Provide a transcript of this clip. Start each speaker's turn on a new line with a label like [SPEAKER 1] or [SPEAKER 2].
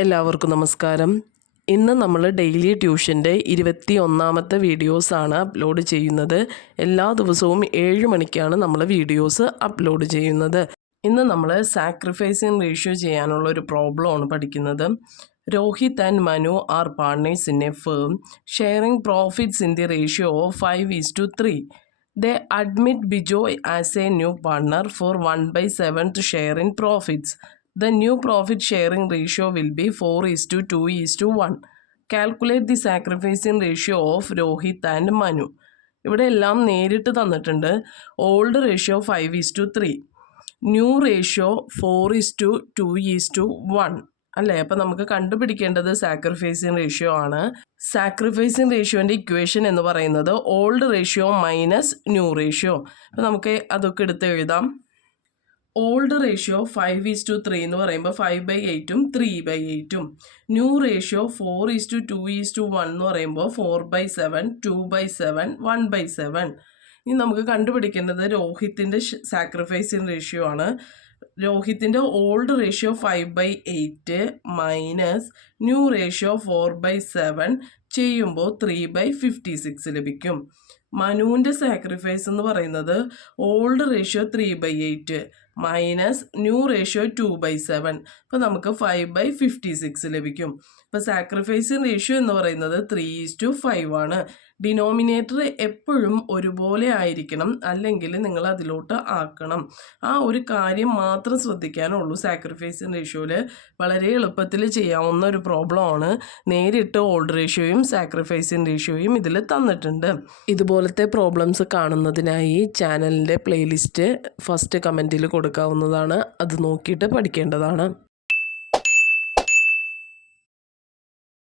[SPEAKER 1] എല്ലാവർക്കും നമസ്കാരം. ഇന്ന് നമ്മൾ ഡെയിലി ട്യൂഷന്റെ ഇരുപത്തി ഒന്നാമത്തെ വീഡിയോസാണ് അപ്ലോഡ് ചെയ്യുന്നത്. എല്ലാ ദിവസവും ഏഴ് മണിക്കാണ് നമ്മൾ വീഡിയോസ് അപ്ലോഡ് ചെയ്യുന്നത്. ഇന്ന് നമ്മൾ സാക്രിഫൈസിങ് റേഷ്യോ ചെയ്യാനുള്ള ഒരു പ്രോബ്ലമാണ് പഠിക്കുന്നത്. Rohit and Manu are partners in a firm sharing profits in the ratio of five is to three they admit Bijoy as a new partner for one by seventh share in profits The new profit sharing ratio will be 4 is to 2 is to 1. Calculate the sacrificing ratio of Rohit and Manu. ഇവിടെ എല്ലാം നേരിട്ട് തന്നിട്ടുണ്ട്. Old ratio five is to three new ratio four is to two is to one അല്ലേ? അപ്പം നമുക്ക് കണ്ടുപിടിക്കേണ്ടത് sacrificing ratio ആണ്. Sacrificing റേഷ്യോന്റെ ഇക്വേഷൻ എന്ന് പറയുന്നത് old ratio minus new ratio അപ്പം നമുക്ക് അതൊക്കെ എടുത്ത് എഴുതാം. Old ratio five is to three എന്ന് പറയുമ്പോൾ ഫൈവ് ബൈ എയ്റ്റും three by എയ്റ്റും new ratio four is to two is to one എന്ന് പറയുമ്പോൾ four by seven two by seven one by seven ഇനി നമുക്ക് കണ്ടുപിടിക്കേണ്ടത് രോഹിത്തിന്റെ സാക്രിഫൈസിങ് റേഷ്യോ ആണ്. രോഹിത്തിന്റെ old ratio five by eight minus new ratio four by seven ചെയ്യുമ്പോൾ three by fifty six ലഭിക്കും. മനുവിന്റെ സാക്രിഫൈസ് എന്ന് പറയുന്നത് old ratio three by eight minus new ratio two by seven അപ്പോൾ നമുക്ക് ഫൈവ് ബൈ ഫിഫ്റ്റി സിക്സ് ലഭിക്കും. ഇപ്പോൾ sacrificing ratio എന്ന് പറയുന്നത് ത്രീ ഈസ് ടു ഫൈവ് ആണ്. ഡിനോമിനേറ്റർ എപ്പോഴും ഒരുപോലെ ആയിരിക്കണം അല്ലെങ്കിൽ നിങ്ങൾ അതിലോട്ട് ആക്കണം. ആ ഒരു കാര്യം മാത്രം ശ്രദ്ധിക്കാനുള്ളൂ. സാക്രിഫൈസ് റേഷ്യോയിൽ വളരെ എളുപ്പത്തിൽ ചെയ്യാവുന്ന ഒരു പ്രോബ്ലമാണ് നേരിട്ട് ഓൾഡ് റേഷ്യോയും സാക്രിഫൈസിൻ റേഷ്യോയും ഇതിൽ തന്നിട്ടുണ്ട്. ഇതുപോലത്തെ പ്രോബ്ലംസ് കാണുന്നതിനായി ചാനലിന്റെ പ്ലേലിസ്റ്റ് ഫസ്റ്റ് കമന്റിൽ കൊടുക്കാവുന്നതാണ്. അത് നോക്കിയിട്ട് പഠിക്കേണ്ടതാണ്.